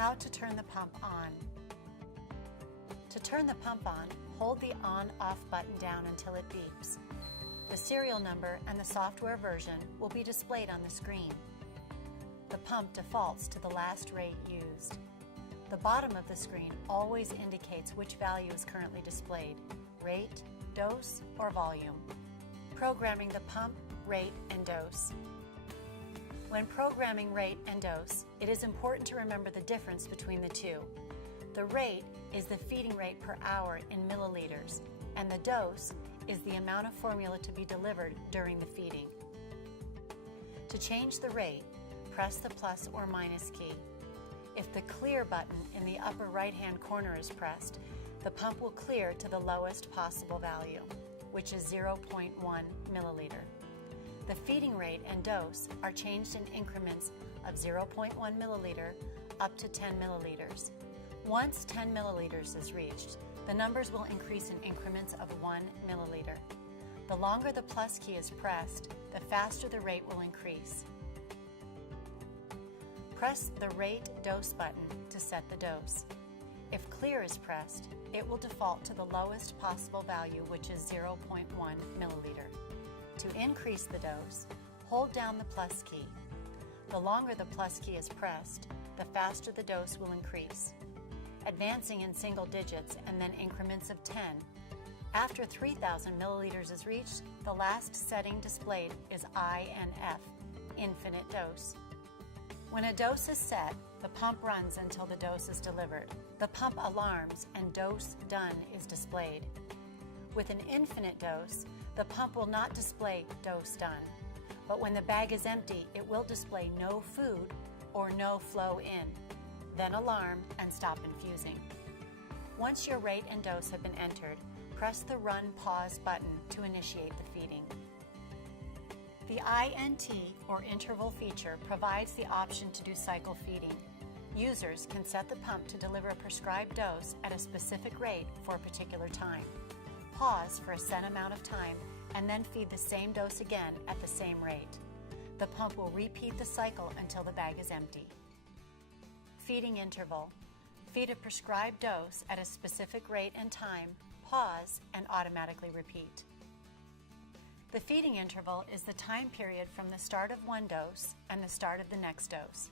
How to turn the pump on. To turn the pump on, hold the on-off button down until it beeps. The serial number and the software version will be displayed on the screen. The pump defaults to the last rate used. The bottom of the screen always indicates which value is currently displayed: rate, dose, or volume. Programming the pump, rate, and dose. When programming rate and dose, it is important to remember the difference between the two. The rate is the feeding rate per hour in milliliters, and the dose is the amount of formula to be delivered during the feeding. To change the rate, press the plus or minus key. If the clear button in the upper right-hand corner is pressed, the pump will clear to the lowest possible value, which is 0.1 milliliter. The feeding rate and dose are changed in increments of 0.1 milliliter up to 10 milliliters. Once 10 milliliters is reached, the numbers will increase in increments of 1 milliliter. The longer the plus key is pressed, the faster the rate will increase. Press the rate dose button to set the dose. If clear is pressed, it will default to the lowest possible value, which is 0.1 milliliter. To increase the dose, hold down the plus key. The longer the plus key is pressed, the faster the dose will increase, advancing in single digits and then increments of 10. After 3,000 milliliters is reached, the last setting displayed is INF, infinite dose. When a dose is set, the pump runs until the dose is delivered. The pump alarms and dose done is displayed. With an infinite dose, the pump will not display dose done, but when the bag is empty, it will display no food or no flow in, then alarm and stop infusing. Once your rate and dose have been entered, press the Run Pause button to initiate the feeding. The INT or interval feature provides the option to do cycle feeding. Users can set the pump to deliver a prescribed dose at a specific rate for a particular time. Pause for a set amount of time and then feed the same dose again at the same rate. The pump will repeat the cycle until the bag is empty. Feeding interval. Feed a prescribed dose at a specific rate and time, pause, and automatically repeat. The feeding interval is the time period from the start of one dose and the start of the next dose.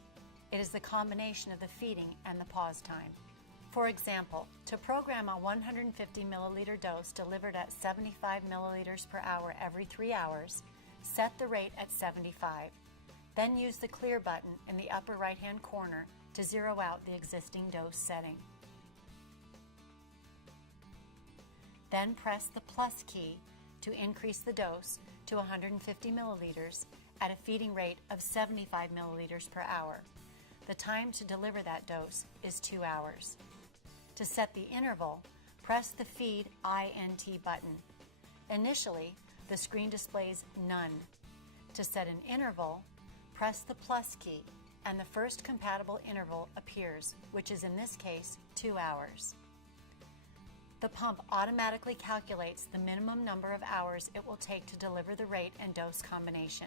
It is the combination of the feeding and the pause time. For example, to program a 150 milliliter dose delivered at 75 milliliters per hour every 3 hours, set the rate at 75. Then use the clear button in the upper right-hand corner to zero out the existing dose setting. Then press the plus key to increase the dose to 150 milliliters at a feeding rate of 75 milliliters per hour. The time to deliver that dose is 2 hours. To set the interval, press the Feed INT button. Initially, the screen displays none. To set an interval, press the plus key, and the first compatible interval appears, which is in this case 2 hours. The pump automatically calculates the minimum number of hours it will take to deliver the rate and dose combination.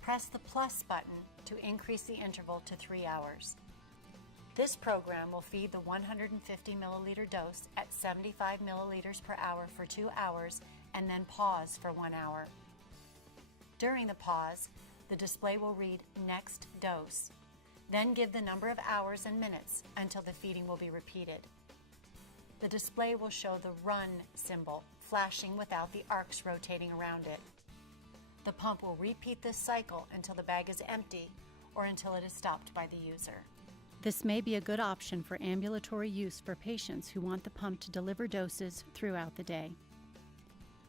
Press the plus button to increase the interval to 3 hours. This program will feed the 150 milliliter dose at 75 milliliters per hour for 2 hours and then pause for 1 hour. During the pause, the display will read Next Dose, then give the number of hours and minutes until the feeding will be repeated. The display will show the Run symbol flashing without the arcs rotating around it. The pump will repeat this cycle until the bag is empty or until it is stopped by the user. This may be a good option for ambulatory use for patients who want the pump to deliver doses throughout the day.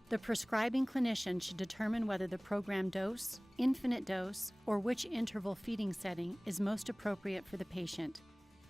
The prescribing clinician should determine whether the programmed dose, infinite dose, or which interval feeding setting is most appropriate for the patient.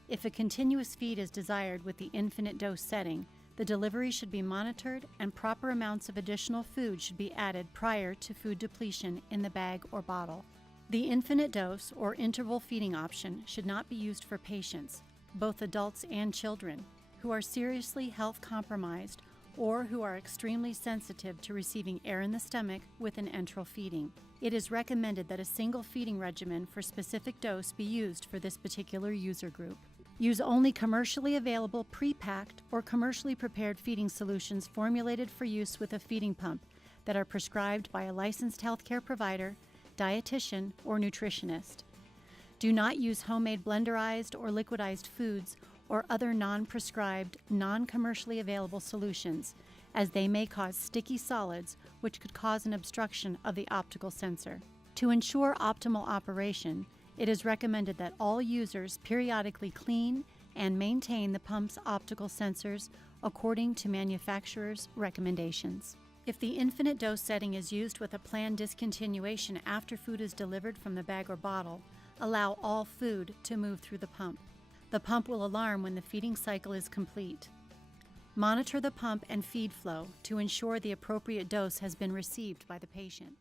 If a continuous feed is desired with the infinite dose setting, the delivery should be monitored and proper amounts of additional food should be added prior to food depletion in the bag or bottle. The infinite dose or interval feeding option should not be used for patients, both adults and children, who are seriously health compromised or who are extremely sensitive to receiving air in the stomach with an enteral feeding. It is recommended that a single feeding regimen for specific dose be used for this particular user group. Use only commercially available pre-packed or commercially prepared feeding solutions formulated for use with a feeding pump that are prescribed by a licensed healthcare provider, dietitian, or nutritionist. Do not use homemade blenderized or liquidized foods or other non-prescribed, non-commercially available solutions, as they may cause sticky solids which could cause an obstruction of the optical sensor. To ensure optimal operation, it is recommended that all users periodically clean and maintain the pump's optical sensors according to manufacturer's recommendations. If the infinite dose setting is used with a planned discontinuation after food is delivered from the bag or bottle, allow all food to move through the pump. The pump will alarm when the feeding cycle is complete. Monitor the pump and feed flow to ensure the appropriate dose has been received by the patient.